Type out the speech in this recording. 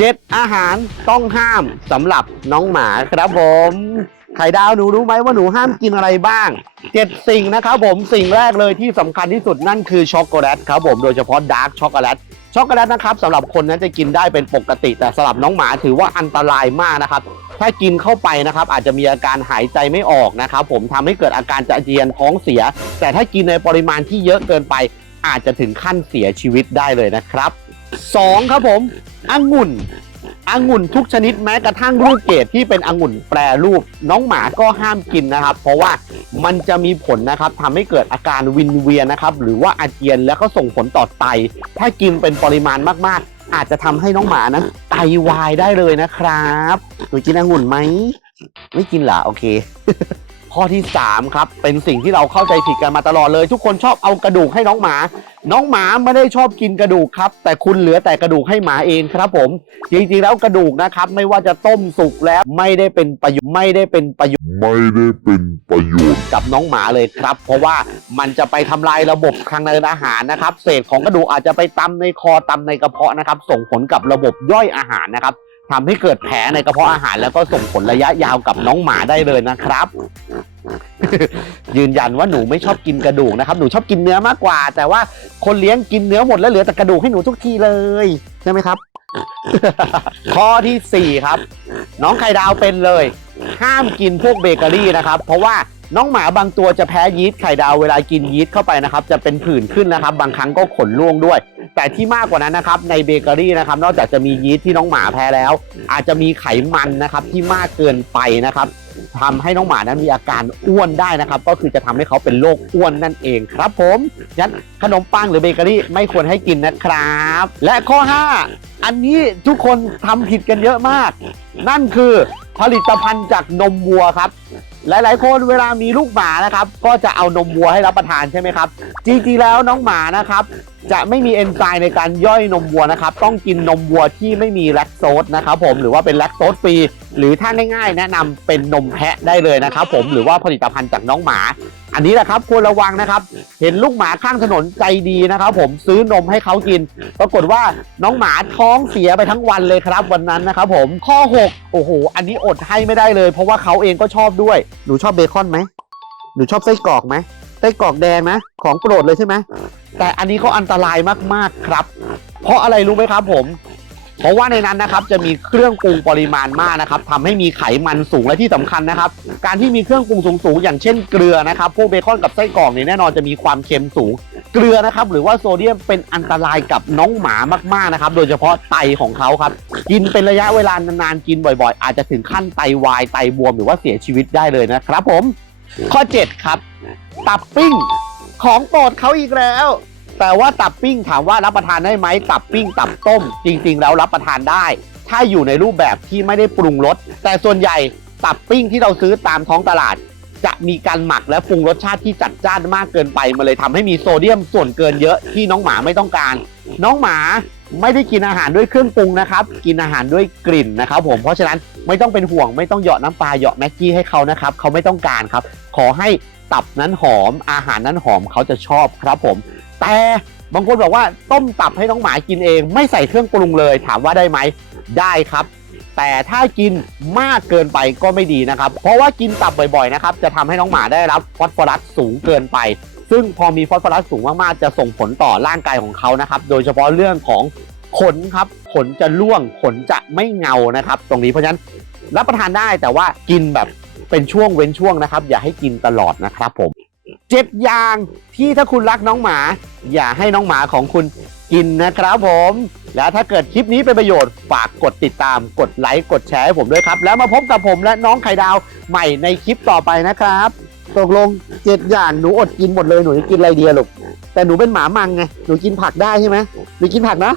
เจ็ดอาหารต้องห้ามสำหรับน้องหมาครับผมไข่ดาวหนูรู้ไหมว่าหนูห้ามกินอะไรบ้างเจ็ดสิ่งนะครับผมสิ่งแรกเลยที่สำคัญที่สุดนั่นคือช็อกโกแลตครับผมโดยเฉพาะดาร์กช็อกโกแลตช็อกโกแลตนะครับสำหรับคนนั้นจะกินได้เป็นปกติ แต่สำหรับน้องหมาถือว่าอันตรายมากนะครับ ถ้ากินเข้าไปนะครับ อาจจะมีอาการหายใจไม่ออกนะครับผมทำให้เกิดอาการจะเจียนท้องเสีย แต่ถ้ากินในปริมาณที่เยอะเกินไป อาจจะถึงขั้นเสียชีวิตได้เลยนะครับ สองครับผมองุ่นองุ่นทุกชนิดแม้กระทั่งลูกเกดที่เป็นองุ่นแปรรูป น้องหมาก็ห้ามกินนะครับ เพราะว่ามันจะมีผลนะครับทำให้เกิดอาการวินเวียนนะครับ หรือว่าอาเจียนแล้วก็ส่งผลต่อไต ถ้ากินเป็นปริมาณมากๆ อาจจะทำให้น้องหมานั้นไตวายได้เลยนะครับหนูกินองุ่นไหมไม่กินเหรอโอเค ข้อที่ 3 ครับ เป็นสิ่งที่เราเข้าใจผิดกันมาตลอดเลย ทุกคนชอบเอากระดูกให้น้องหมา น้องหมาไม่ได้ชอบกินกระดูกครับ แต่คุณเหลือแต่กระดูกให้หมาเองครับผม จริงๆแล้วกระดูกนะครับ ไม่ว่าจะต้มสุกแล้วไม่ได้เป็นประโยชน์ไม่ได้เป็นประโยชน์ไม่ได้เป็นประโยชน์กับน้องหมาเลยครับ เพราะว่ามันจะไปทำลายระบบทางเดินอาหารนะครับ เศษของกระดูกอาจจะไปตำในคอตำในกระเพาะนะครับ ส่งผลกับระบบย่อยอาหารนะครับทำให้เกิดแผลในกระเพาะอาหารแล้วก็ส่งผลระยะยาวกับน้องหมาได้เลยนะครับ ยืนยันว่าหนูไม่ชอบกินกระดูกนะครับ หนูชอบกินเนื้อมากกว่า แต่ว่าคนเลี้ยงกินเนื้อหมดแล้วเหลือแต่กระดูกให้หนูทุกทีเลยใช่ไหมครับ ข้อที่สี่ครับ น้องไข่ดาวเป็นเลย ห้ามกินพวกเบเกอรี่นะครับ เพราะว่าน้องหมาบางตัวจะแพ้ยีสต์ไข่ดาวเวลากินยีสต์เข้าไปนะครับ จะเป็นผื่นขึ้นนะครับ บางครั้งก็ขนร่วงด้วย แต่ที่มากกว่านั้นนะครับ ในเบเกอรี่นะครับ นอกจากจะมียีสต์ที่น้องหมาแพ้แล้ว อาจจะมีไขมันนะครับที่มากเกินไปนะครับ ทำให้น้องหมานั้นมีอาการอ้วนได้นะครับ ก็คือจะทำให้เขาเป็นโรคอ้วนนั่นเองครับผมงั้นขนมปังหรือเบเกอรี่ไม่ควรให้กินนะครับ และข้อ 5 อันนี้ทุกคนทำผิดกันเยอะมาก นั่นคือผลิตภัณฑ์จากนมวัวครับหลาย ๆ คนเวลามีลูกหมานะครับ ก็จะเอานมวัวให้รับประทานใช่ไหมครับ จริง ๆ แล้วน้องหมานะครับ จะไม่มีเอนไซม์ในการย่อยนมวัวนะครับ ต้องกินนมวัวที่ไม่มีแลคโตสนะครับผมหรือว่าเป็นแลคโตสฟรีหรือถ้าง่ายๆแนะนำเป็นนมแพะได้เลยนะครับ ผมหรือว่าผลิตภัณฑ์จากน้องหมา อันนี้แหละครับควรระวังนะครับ เห็นลูกหมาข้างถนนใจดีนะครับ ผมซื้อนมให้เขากิน ปรากฏว่าน้องหมาท้องเสียไปทั้งวันเลยครับวันนั้นนะครับ ผมข้อ 6 โอ้โห อันนี้อดให้ไม่ได้เลย เพราะว่าเขาเองก็ชอบด้วยหนูชอบเบคอนไหมหนูชอบไส้กรอกไหมไส้กรอกแดงนะของโปรดเลยใช่ไหมแต่อันนี้เขาอันตรายมากๆครับ เพราะอะไรรู้ไหมครับผม เพราะว่าในนั้นนะครับจะมีเครื่องปรุงปริมาณมากนะครับทำให้มีไขมันสูงและที่สำคัญนะครับ การที่มีเครื่องปรุงสูงๆอย่างเช่นเกลือนะครับพวกเบคอนกับไส้กรอกเนี่ยแน่นอนจะมีความเค็มสูง เกลือนะครับหรือว่าโซเดียมเป็นอันตรายกับน้องหมามากๆนะครับโดยเฉพาะไตของเขาครับกินเป็นระยะเวลานานๆกินบ่อยๆ อาจจะถึงขั้นไตวายไตบวมหรือว่าเสียชีวิตได้เลยนะครับผมข้อ 7 ครับ ตับปิ้งของโปรดเขาอีกแล้ว แต่ว่าตับปิ้งถามว่ารับประทานได้ไหมตับปิ้งตับต้ม จริง ๆ แล้วรับประทานได้ ถ้าอยู่ในรูปแบบที่ไม่ได้ปรุงรสแต่ส่วนใหญ่ตับปิ้งที่เราซื้อตามท้องตลาด จะมีการหมักและปรุงรสชาติที่จัดจ้านมากเกินไปมันเลยทำให้มีโซเดียมส่วนเกินเยอะที่น้องหมาไม่ต้องการ น้องหมาไม่ได้กินอาหารด้วยเครื่องปรุงนะครับ กินอาหารด้วยกลิ่นนะครับผม เพราะฉะนั้นไม่ต้องเป็นห่วงไม่ต้องเหยาะน้ำปลาเหยาะแม็กกี้ให้เขานะครับเขาไม่ต้องการครับ ขอให้ตับนั้นหอมอาหารนั้นหอมเขาจะชอบครับผม แต่บางคนบอกว่าต้มตับให้น้องหมากินเอง ไม่ใส่เครื่องปรุงเลย ถามว่าได้ไหมได้ครับ แต่ถ้ากินมากเกินไปก็ไม่ดีนะครับ เพราะว่ากินตับบ่อยๆนะครับจะทำให้น้องหมาได้รับฟอสฟอรัสสูงเกินไป ซึ่งพอมีฟอสฟอรัสสูงมากๆจะส่งผลต่อร่างกายของเขานะครับ โดยเฉพาะเรื่องของขนครับขนจะร่วงขนจะไม่เงานะครับ ตรงนี้เพราะฉะนั้นรับประทานได้แต่ว่ากินแบบเป็นช่วงเว้นช่วงนะครับ อย่าให้กินตลอดนะครับผมเจ็ดอย่างที่ถ้าคุณรักน้องหมา อย่าให้น้องหมาของคุณกินนะครับผม แล้วถ้าเกิดคลิปนี้เป็นประโยชน์ ฝากกดติดตาม กดไลค์ กดแชร์ให้ผมด้วยครับ แล้วมาพบกับผมและน้องไข่ดาวใหม่ในคลิปต่อไปนะครับ ตกลงเจ็ดอย่างหนูอดกินหมดเลยหนูจะกินอะไรเดียลูกแต่หนูเป็นหมามังไงหนูกินผักได้ใช่ไหมหนูกินผักนะ